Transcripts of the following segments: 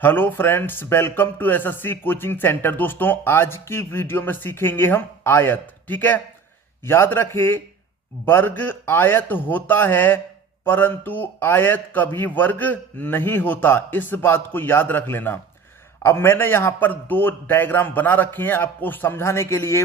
Hello friends, welcome to SSC coaching centre. दोस्तों, आज की वीडियो में सीखेंगे हम आयत। ठीक है, याद रखें, वर्ग आयत होता है परंतु आयत कभी वर्ग नहीं होता। इस बात को याद रख लेना। अब मैंने यहां पर दो डायग्राम बना रखे हैं आपको समझाने के लिए।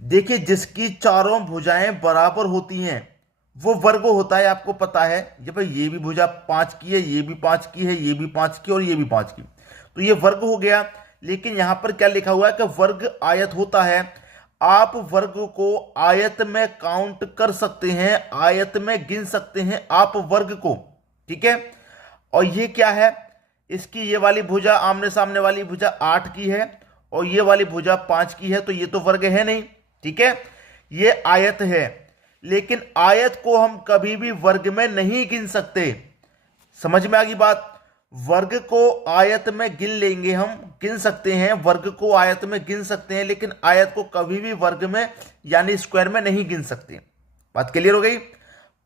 देखिए, जिसकी चारों भुजाएं बराबर होती हैं वो वर्ग होता है। आपको पता है ये भाई, ये भी भुजा 5 की है, ये भी 5 की है, ये भी 5 की और ये भी 5 की, तो ये वर्ग हो गया। लेकिन यहां पर क्या लिखा हुआ है कि वर्ग आयत होता है। आप वर्ग को आयत में काउंट कर सकते हैं, आयत में गिन सकते हैं आप वर्ग को। ठीक है, और ये क्या है, इसकी ये वाली भुजा, आमने सामने वाली भुजा 8 की है और ये वाली भुजा 5 की है, तो ये तो वर्ग है नहीं। ठीक है, ये आयत है, लेकिन आयत को हम कभी भी वर्ग में नहीं गिन सकते। समझ में आ गई बात? वर्ग को आयत में गिन लेंगे, हम गिन सकते हैं, वर्ग को आयत में गिन सकते हैं, लेकिन आयत को कभी भी वर्ग में यानी स्क्वायर में नहीं गिन सकते। बात क्लियर हो गई?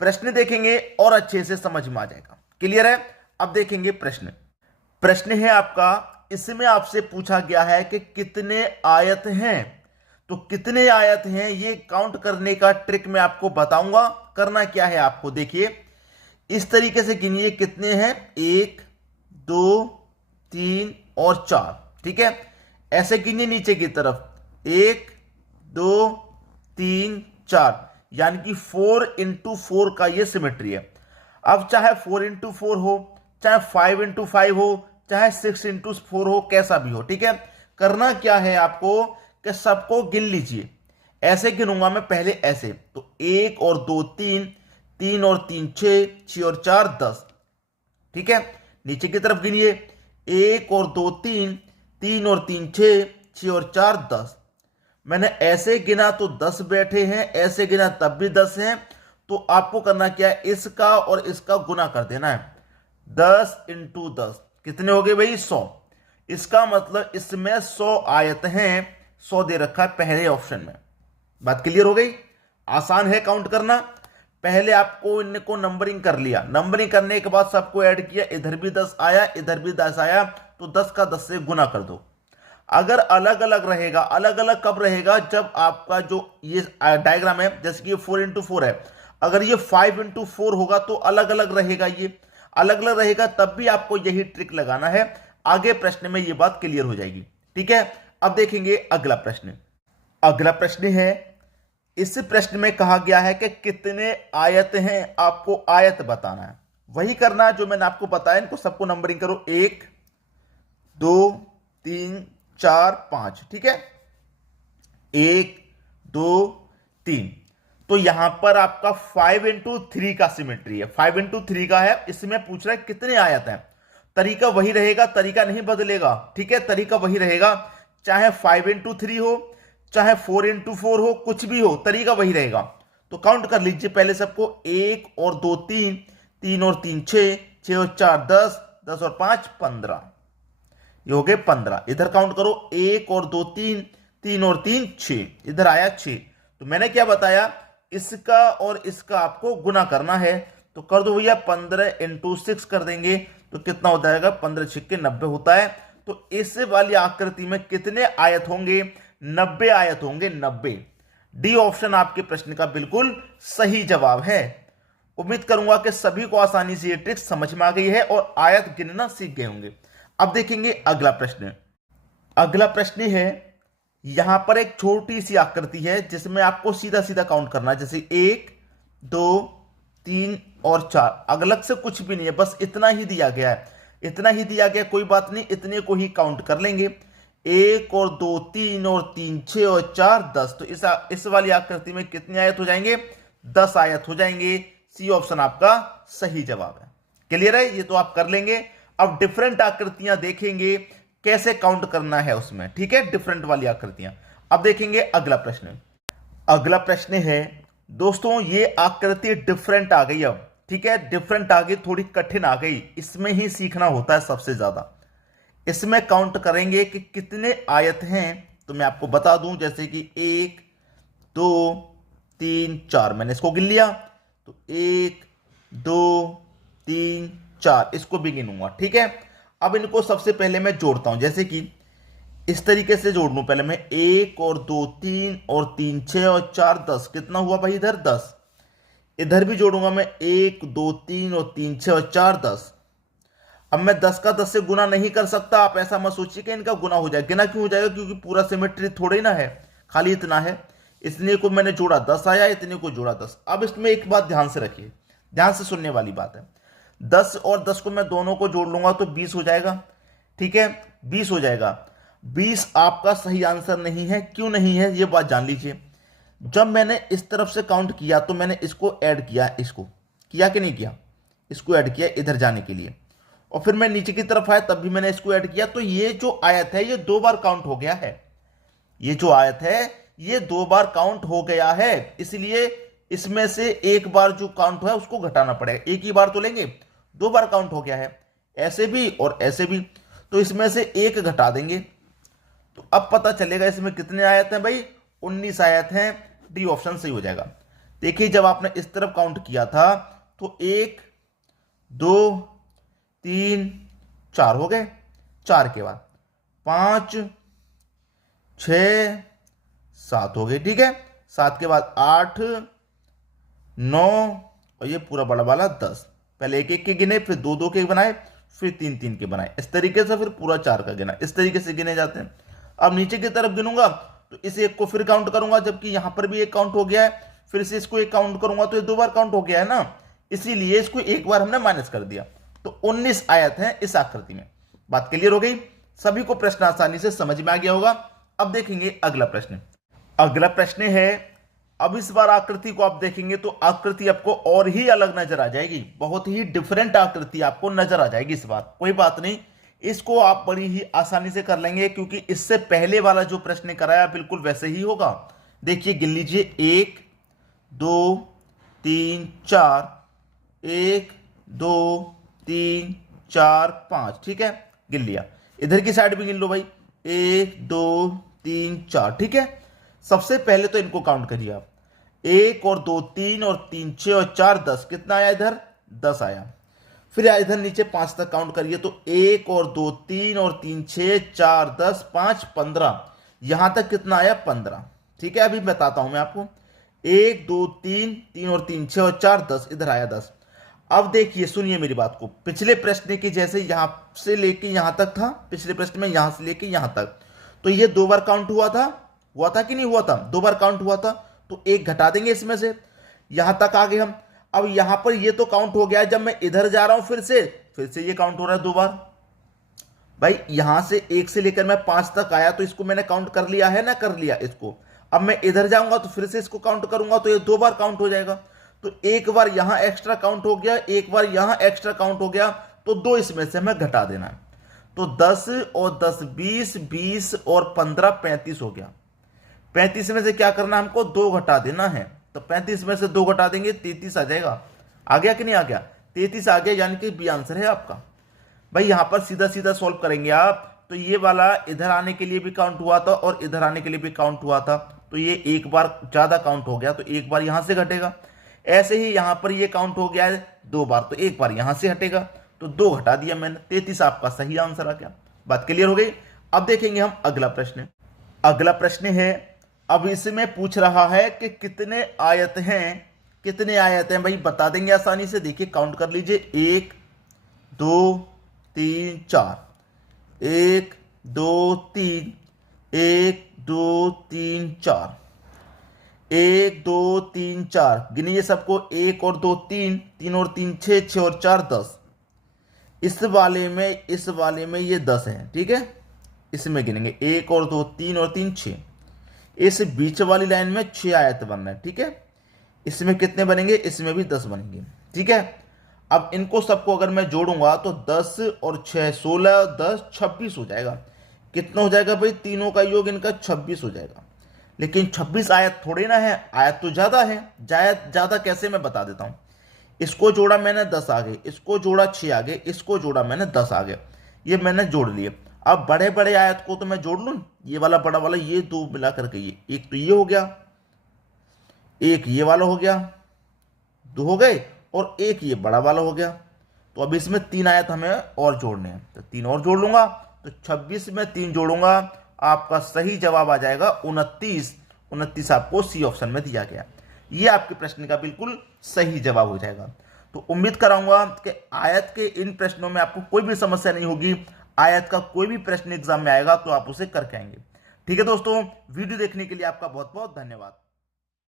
प्रश्न देखेंगे और अच्छे से समझ में आ जाएगा। क्लियर है? अब देखेंगे प्रश्न। प्रश्न है आपका, इसमें आपसे पूछा गया है कि कितने आयत हैं। तो कितने आयत हैं ये काउंट करने का ट्रिक मैं आपको बताऊंगा। करना क्या है आपको, देखिए इस तरीके से गिनिए कितने हैं, 1 2 3 और 4। ठीक है, ऐसे गिनिए नीचे की तरफ, 1 2 3 4, यानी कि 4 into 4 का ये सिमेट्री है। अब चाहे 4 into 4 हो, चाहे 5 into 5 हो, चाहे 6 into 4 हो, कैसा भी हो। ठीक है, करना क्या है आपको कि सबको गिन लीजिए। ऐसे गिनूंगा मैं पहले, ऐसे तो 1 और 2 3, 3 और 3 6, 6 और 4 10। ठीक है, नीचे की तरफ गिनिए, 1 और 2 3, 3 और 3 6, 6 और 4 10। मैंने ऐसे गिना तो 10 बैठे हैं, ऐसे गिना तब भी 10 हैं। तो आपको करना क्या है, इसका और इसका गुना कर देना है। 10 into 10 कितने हो गए भाई, 100। इसका मतलब इसमें 100 आयत हैं, 100 दे रखा है पहले ऑप्शन में। बात क्लियर हो गई? आसान है काउंट करना। पहले आपको इनको नंबरिंग कर लिया, नंबरिंग करने के बाद सबको ऐड किया, इधर भी 10 आया, इधर भी 10 आया, तो 10 का 10 से गुना कर दो। अगर अलग अलग रहेगा, अलग अलग कब रहेगा, जब आपका जो ये डायग्राम है, जैसे कि 4 into 4 है, अगर ये 5 into 4 होगा तो अलग अलग रहेगा, ये अलग अलग रहेगा, तब भी आपको यही ट्रिक लगाना है। आगे प्रश्न में ये बात क्लियर हो जाएगी। ठीक है, अब देखेंगे अगला प्रश्न। अगला प्रश्न है, इस प्रश्न में कहा गया है कि कितने आयत हैं, आपको आयत बताना है। वही करना है जो मैंने आपको बताया, इनको सबको नंबरिंग करो, 1 2 3 4 5। ठीक है, 1 2 3। तो यहां पर आपका 5 into 3 का सिमेट्री है, 5 into 3 का है। इसमें पूछ रहा है कितने आयत हैं। तरीका वही रहेगा, तरीका नहीं बदलेगा। ठीक है, तरीका वही रहेगा, चाहे 5 into 3 हो, चाहे 4 into 4 हो, कुछ भी हो, तरीका वही रहेगा। तो काउंट कर लीजिए पहले सबको, 1 और 2 3, 3 और 3 6, 6 और 4 10, 10 और 5 15, ये हो गए 15। इधर काउंट करो, 1 और 2 3, 3 और 3 6, इधर आया 6। तो मैंने क्या बताया, इसका और इसका आपको गुना करना है। तो कर दो भैया, 15 into 6 कर देंगे तो कितना हो जाएगा, 15 6 90 होता है। तो इस वाली आकृति में कितने आयत होंगे, 90 आयत होंगे, 90। डी ऑप्शन आपके प्रश्न का बिल्कुल सही जवाब है। उम्मीद करूंगा कि सभी को आसानी से ये ट्रिक समझ में आ गई है और आयत गिनना सीख गए होंगे। अब देखेंगे अगला प्रश्न। अगला प्रश्न है, यहां पर एक छोटी सी आकृति है जिसमें आपको सीधा सीधा काउंट करना है, जैसे 1 2 3 और 4। अलग से कुछ भी नहीं है, बस इतना ही दिया गया है, इतना ही दिया गया, कोई बात नहीं, इतने को ही काउंट कर लेंगे। 1 और 2 3 और 3 6 और 4 10। तो इस वाली आकृति में कितने आयत हो जाएंगे, 10 आयत हो जाएंगे। सी ऑप्शन आपका सही जवाब है। क्लियर है? ये तो आप कर लेंगे। अब डिफरेंट आकृतियां देखेंगे कैसे काउंट करना है उसमें। ठीक है, डिफरेंट वाली आकृतियां। अब देखेंगे अगला प्रश्न। अगला प्रश्न है दोस्तों, ये आकृति डिफरेंट आ गई अब। ठीक है, डिफरेंट आ गई, थोड़ी कठिन आ गई, इसमें ही सीखना होता है सबसे ज्यादा। इसमें काउंट करेंगे कि कितने आयत हैं। तो मैं आपको बता दूं, जैसे कि 1 2 3 4, मैंने इसको गिन लिया, तो 1 2 3 4, इसको भी गिनूंगा। ठीक है, अब इनको सबसे पहले मैं जोड़ता हूं, जैसे कि इस तरीके से जोड़ लूं। पहले मैं 1 और 2 3 और 3 6 और 4 10, कितना हुआ भाई इधर 10। इधर भी जोड़ूंगा मैं 1 2 3 और 3 6 और 4 10। अब मैं 10 का 10 से गुना नहीं कर सकता, आप ऐसा मत सोचिए कि इनका गुना हो जाएगा। गुना क्यों हो जाएगा, क्योंकि पूरा सिमेट्री थोड़े ना है, खाली इतना है। इसलिए को मैंने जोड़ा 10 आया, इतने को जोड़ा 10। अब इसमें एक बात ध्यान से रखिए, ध्यान से सुनने वाली बात है। 10 और 10 को मैं दोनों को जोड़ लूंगा तो 20 हो जाएगा। ठीक है, 20 हो जाएगा। 20 आपका सही आंसर नहीं है। क्यों नहीं है, यह बात जान लीजिए। जब मैंने इस तरफ से काउंट किया तो मैंने इसको ऐड किया, इसको किया कि नहीं किया, इसको ऐड किया इधर जाने के लिए, और फिर मैं नीचे की तरफ आया तब भी मैंने इसको ऐड किया। तो ये जो आयत है ये 2 बार काउंट हो गया है। ये जो आयत है ये 2 बार काउंट हो गया है, इसलिए इसमें से एक बार जो काउंट है उसको घटाना पड़ेगा। एक ही बार तो लेंगे, 2 बार काउंट हो गया है, ऐसे भी और ऐसे भी, तो इसमें से एक घटा देंगे। तो अब पता चलेगा इसमें कितने आयत हैं भाई, 19 आयत हैं। डी ऑप्शन सही हो जाएगा। देखिए जब आपने इस तरफ काउंट किया था तो 1 2 3 4 हो गए, 4 के बाद 5 6 7 हो गए। ठीक है, 7 के बाद 8 9 और ये पूरा बड़ा वाला 10। पहले एक एक के गिने, फिर दो दो के बनाए, फिर तीन तीन के बनाए, इस तरीके से फिर पूरा 4 का गिना। इस तरीके से गिने जाते हैं। अब नीचे की तरफ गिनूंगा तो इस एक को फिर काउंट करूंगा, जबकि यहां पर भी एक काउंट हो गया है, फिर से इसको एक काउंट करूंगा तो ये 2 बार काउंट हो गया है ना, इसीलिए इसको एक बार हमने माइनस कर दिया। तो 19 आयत है इस आकृति में। बात क्लियर हो गई, सभी को प्रश्न आसानी से समझ में आ गया होगा। अब देखेंगे अगला प्रश्न। अगला प्रश्न है, अब इस बार आकृति को आप देखेंगे तो आकृति आपको और ही अलग नजर आ जाएगी, बहुत ही डिफरेंट आकृति आपको नजर आ जाएगी इस बार। कोई बात नहीं, इसको आप बड़ी ही आसानी से कर लेंगे, क्योंकि इससे पहले वाला जो प्रश्न कराया बिल्कुल वैसे ही होगा। देखिए गिन लीजिए, 1 2 3 4, 1 2 3 4 5। ठीक है, गिन लिया। इधर की साइड भी गिन लो भाई, 1 2 3 4। ठीक है, सबसे पहले तो इनको काउंट करिए आप। 1 और 2 3 और 3 6 और 4 10, कितना आया इधर 10 आया। फिर इधर नीचे 5 तक काउंट करिए तो 1 और 2 3 और 3 6 4 10 5 15, यहां तक कितना आया 15। ठीक है, अभी बताता हूं मैं आपको। 1 2 3 3 और 3 6 और 4 10, इधर आया 10। अब देखिए सुनिए मेरी बात को, पिछले प्रश्न की जैसे यहां से लेके यहां तक था, पिछले प्रश्न में यहां से लेके यहां तक, तो ये 2 बार काउंट हुआ था कि नहीं हुआ था, 2 बार काउंट हुआ था। तो एक घटा देंगे इसमें से, यहां तक आ गए हम। अब यहां पर ये तो काउंट हो गया है, जब मैं इधर जा रहा हूं फिर से ये काउंट हो रहा है 2 बार। भाई यहां से 1 से लेकर मैं 5 तक आया तो इसको मैंने काउंट कर लिया है ना, कर लिया इसको। अब मैं इधर जाऊंगा तो फिर से इसको काउंट करूंगा तो ये 2 बार काउंट हो जाएगा। तो एक बार यहां एक्स्ट्रा काउंट हो गया, एक बार यहां एक्स्ट्रा काउंट हो गया, तो 2 इसमें से हमें घटा देना है। तो 10 और 10 20, 20 और 15 35 हो गया। 35 में से क्या करना है हमको, 2 घटा देना है। तो 35 में से 2 घटा देंगे 33 आ जाएगा। आ गया कि नहीं आ गया, 33 आ गया, यानी कि बी आंसर है आपका। भाई यहां पर सीधा सीधा सॉल्व करेंगे आप तो ये वाला इधर आने के लिए भी काउंट हुआ था और इधर आने के लिए भी काउंट हुआ था, तो ये एक बार ज्यादा काउंट हो गया तो एक बार यहां से घटेगा। ऐसे ही यहां पर ये काउंट हो गया है 2 बार, तो एक बार यहां से हटेगा, तो 2 घटा दिया मैंने, 33 आपका सही आंसर आ गया। बात क्लियर हो गई। अब देखेंगे हम अगला प्रश्न। अगला प्रश्न है, अब इसमें पूछ रहा है कि कितने आयत हैं, कितने आयत हैं भाई बता देंगे आसानी से। देखिए काउंट कर लीजिए, 1 2 3 4, 1 2 3, 1 2 3 4, 1 2 3 4, गिनिए सबको। 1 और 2 3, 3 और 3 6, 6 और 4 10। इस वाले में ये 10 है। ठीक है, इसमें गिनेंगे 1 और 2 3 और 3 6। इस बीच वाली लाइन में 6 आयत बनना है। ठीक है, इसमें कितने बनेंगे, इसमें भी 10 बनेंगे। ठीक है, अब इनको सबको अगर मैं जोड़ूंगा तो 10 और 6 16, 10 26 हो जाएगा। कितना हो जाएगा भाई, तीनों का योग इनका 26 हो जाएगा। लेकिन 26 आयत थोड़े ना है, आयत तो ज्यादा है। ज्यादा कैसे, मैं बता देता हूं। इसको जोड़ा मैंने 10 आगे, इसको जोड़ा 6 आगे, इसको जोड़ा मैंने 10 आगे, ये मैंने जोड़ लिए। अब बड़े बड़े आयत को तो मैं जोड़ लूं, ये वाला बड़ा वाला, ये 2 मिला करके ये एक तो ये हो गया, एक ये वाला हो गया, 2 हो गए, और एक ये बड़ा वाला हो गया। तो अब इसमें 3 आयत हमें और जोड़ने हैं, तो 3 और जोड़ लूंगा, तो 26 में 3 जोड़ूंगा, आपका सही जवाब आ जाएगा 29। 29 आपको सी ऑप्शन में दिया गया। ये आपके प्रश्न का बिल्कुल सही जवाब हो जाएगा। तो उम्मीद कराऊंगा कि आयत के इन प्रश्नों में आपको कोई भी समस्या नहीं होगी। आयत का कोई भी प्रश्न एग्जाम में आएगा तो आप उसे करके आएंगे। ठीक है दोस्तों, वीडियो देखने के लिए आपका बहुत बहुत धन्यवाद।